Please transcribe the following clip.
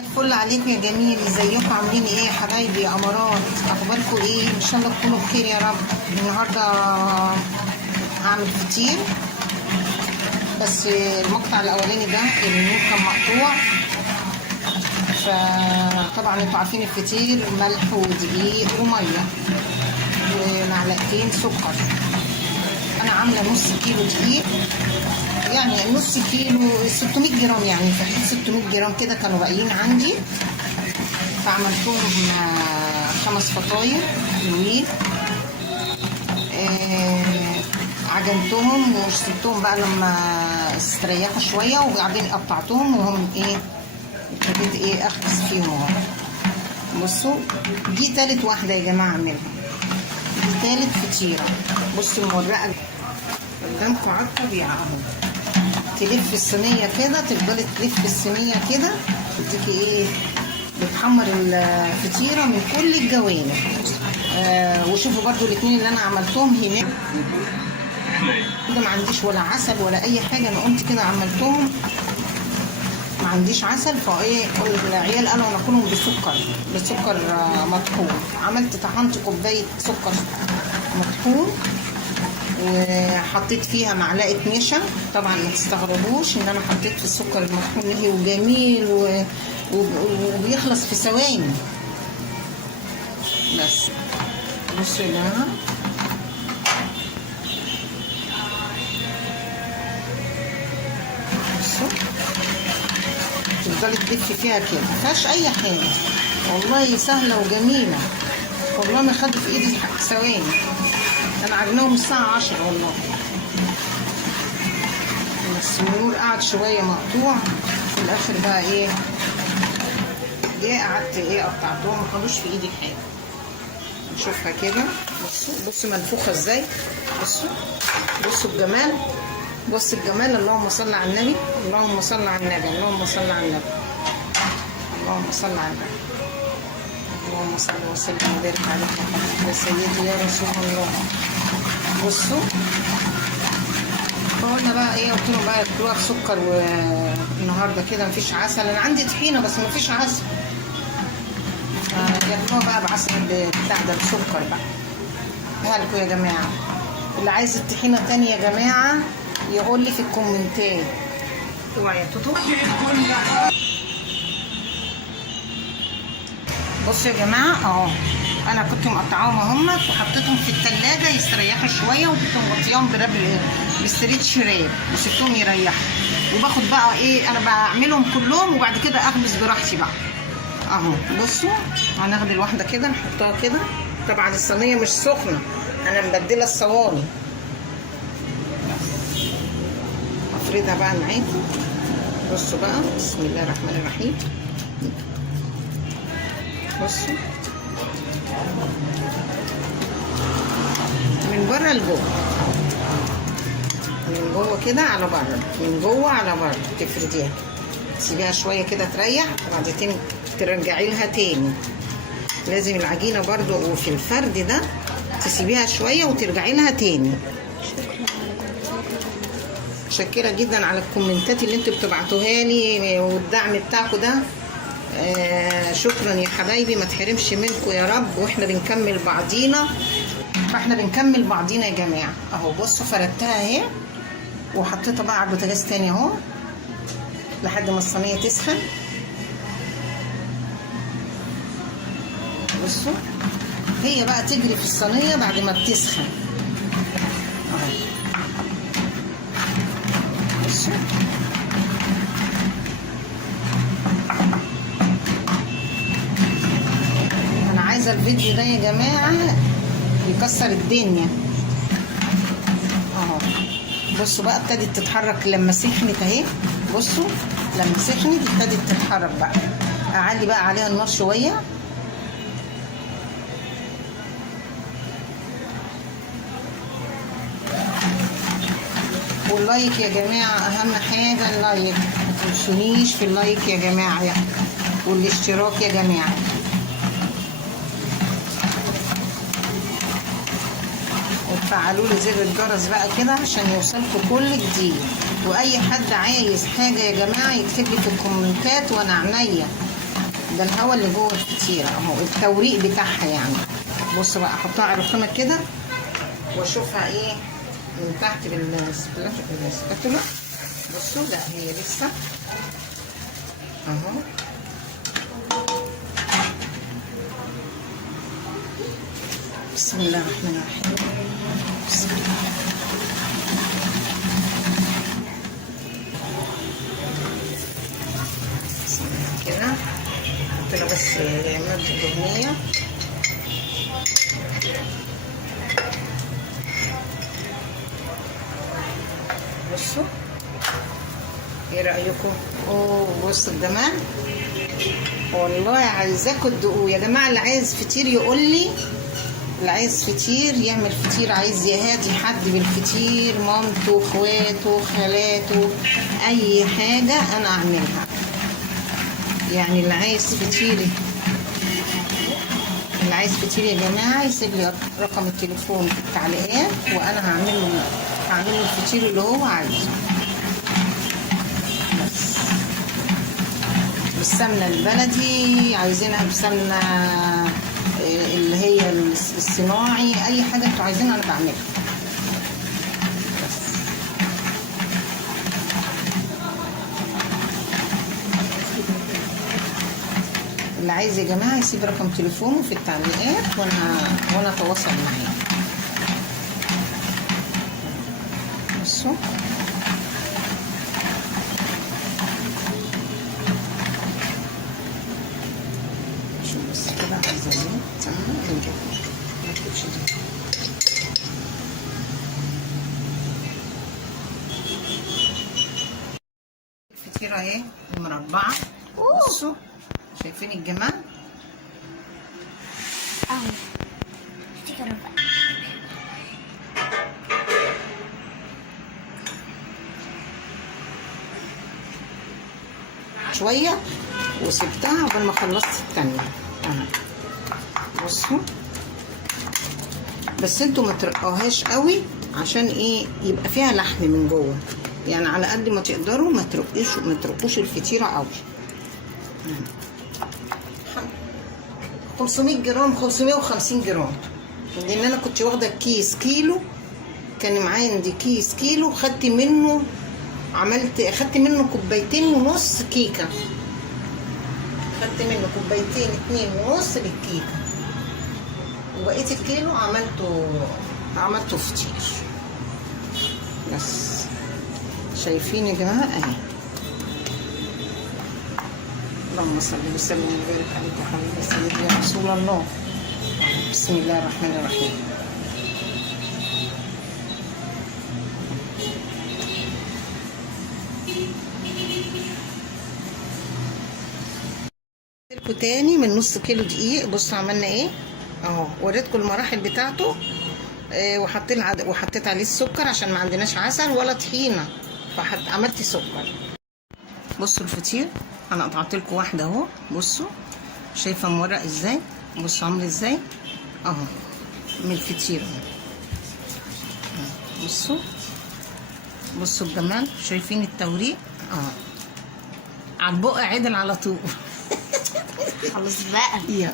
الفل عليكم يا جميل، ازيكم عاملين ايه يا حبايبي يا امارات؟ اخباركم ايه؟ ان شاء الله تكونوا بخير يا رب. النهارده هعمل فطير، بس المقطع الاولاني ده النور كان مقطوع، فطبعا انتوا عارفين الفطير ملح ودقيق وميه ومعلقتين سكر. انا عامله نص كيلو دقيق، يعني نص كيلو 600 جرام، يعني في حدود 600 جرام كده كانوا باقيين عندي، فعملتهم 5 فطاير حلوين. عجنتهم وسبتهم بقى لما استريحوا شويه، وبعدين قطعتهم وهم ابتديت اخبز فيهم اهو. بصوا دي تالت واحده يا جماعه اعملها، دي تالت فطيره. بصوا المورقه قدامكم على الطبيعه اهو، تلف الصينيه كده، تفضلي تلف الصينيه كده، تديكي بتحمر الفطيره من كل الجوانب. وشوفوا برضو الاثنين اللي انا عملتهم هنا كده، ما عنديش ولا عسل ولا اي حاجه، انا قمت كده عملتهم ما عنديش عسل، العيال قالوا ناكلهم بسكر مطحون. عملت طحنت كوبايه سكر مطحون وحطيت فيها معلقه نشا. طبعا ما تستغربوش ان انا حطيت في السكر المطحون نهي وجميل وبيخلص في ثواني. بس بصوا يا جماعه، بصوا تفضلي تلفي فيها كده، مفيهاش اي حاجه، والله سهله وجميله، والله ما خدت في ايدي ثواني. انا عجناهم الساعه 10 والله، بس النور قعد شويه مقطوع في الاخر بقى جه قعدت قطعتهم، ما خدوش في ايدي حاجه. نشوفها كده، بصوا منفوخه ازاي، بصوا الجمال، بصوا الجمال. اللهم صل على النبي، اللهم صل على النبي، اللهم صل على النبي، اللهم صل على النبي، اللهم صل وسلم وبارك على محمد يا سيدي يا رسول الله. بصوا قلنا بقى قلت لهم بقى ياكلوها بسكر، والنهارده كده مفيش عسل، انا عندي طحينه بس مفيش عسل، ياكلوها بقى بعسل بتاع ده بسكر بقى. هالكوا يا جماعه، اللي عايز الطحينه تاني يا جماعه يقول لي في الكومنتات. اوعي يا توتو. بصوا يا جماعه اهو، انا كنت مقطعاهم اهم وحطيتهم في التلاجة يستريحوا شويه، وكنت مغطياهم بستريتش راب وسبتهم يريحوا. وباخد بقى انا بعملهم كلهم وبعد كده اخبز براحتي بقى اهو. بصوا هناخد الواحده كده نحطها كده، طبعا الصينيه مش سخنه، انا مبدله الصواني. افردها بقى معاكم. بصوا بقى، بسم الله الرحمن الرحيم. بصوا من بره لجوه، من جوه كده على بره، من جوه على بره، تفرديها تسيبيها شويه كده تريح، وبعدين ترجعي لها تاني. لازم العجينه برضو وفي الفرد ده تسيبيها شويه وترجعي لها تاني. متشكره جدا على الكومنتات اللي انتوا بتبعتوها لي والدعم بتاعكم ده. شكرا يا حبايبي، ما تحرمش منكم يا رب، واحنا بنكمل بعضينا، فاحنا بنكمل بعضينا يا جماعه اهو. بصوا فردتها اهي، وحطيتها بقى على البوتاجاز تاني اهو لحد ما الصينيه تسخن. بصوا هي بقى تجري في الصينيه بعد ما بتسخن اهو. بصوا انا عايزه الفيديو ده يا جماعه يكسر الدنيا اهو. بصوا بقى ابتدت تتحرك لما سخنت اهي. بصوا لما سخنت ابتدت تتحرك بقى. اعلي بقى عليها النار شويه. واللايك يا جماعه اهم حاجه، اللايك، ما تنسونيش في اللايك يا جماعه، والاشتراك يا جماعه. وتفعلوا لي زر الجرس بقى كده عشان يوصلكم كل جديد. واي حد عايز حاجه يا جماعه يكتب لي في الكومنتات وانا عينيا ده الهواء اللي جوه الفطيره اهو، التوريق بتاعها يعني. بصوا بقى، احطها على الرخامه كده واشوفها ايه من تحت بالسباتولا. بصوا، لا هي لسه اهو. بسم الله الرحمن الرحيم. بسم الله. كده حط لها بس مادة دهنية. بصوا ايه رأيكم؟ اوه بصوا الجمال، والله عايزاكم تدوقوه يا جماعة. اللي عايز فطير يقول لي، اللي عايز فطير يعمل فطير، عايز يهادي حد بالفطير، مامته، اخواته، خالاته، اي حاجة انا اعملها. يعني اللي عايز فطير، اللي عايز فطير يا جماعة يسيب لي رقم التليفون في التعليقات، وانا هعمل له الفطير اللي هو عايزه. بس بالسمنة البلدي، عايزينها بسمنة اللي هي الصناعي، اي حاجة انتوا عايزينها انا بعملها. بس اللي عايز يا جماعة يسيب رقم تليفونه في التعليقات وانا اتواصل معاه. بصوا شوف بس كده عايزة زيت. ما تكتبش دي. الفطيرة اهي مربعة. بصوا شايفين الجمال؟ شوية وسبتها قبل ما خلصت التانية. بصوا، بس انتوا ما ترقوهاش قوي عشان ايه؟ يبقى فيها لحم من جوه. يعني على قد ما تقدروا ما ترقوش الفطيرة قوي. 500 جرام، 550 جرام، لان انا كنت واخده كيس كيلو، كان معايا عندي كيس كيلو، خدت منه 2.5 كوباية كيكه، خدت منه 2.5 كوباية للكيكه، وبقيت الكيلو عملته فطير. بس شايفين يا جماعه اهي. اللهم صل وسلم وبارك عليك يا حبيبي سيدي يا رسول الله. بسم الله الرحمن الرحيم. لكم تاني من نص كيلو دقيق. بصوا عملنا ايه اهو، وريتكم المراحل بتاعته. وحطيت عليه السكر عشان ما عندناش عسل ولا طحينه، فعملت سكر. بصوا الفطير انا قطعت لكم واحده اهو. بصوا شايفه مورق ازاي؟ بصوا عامل ازاي اهو من الفطير اهو. بصوا الجمال، شايفين التوريق اهو على البق عدل على طول. خلاص بقى يلا.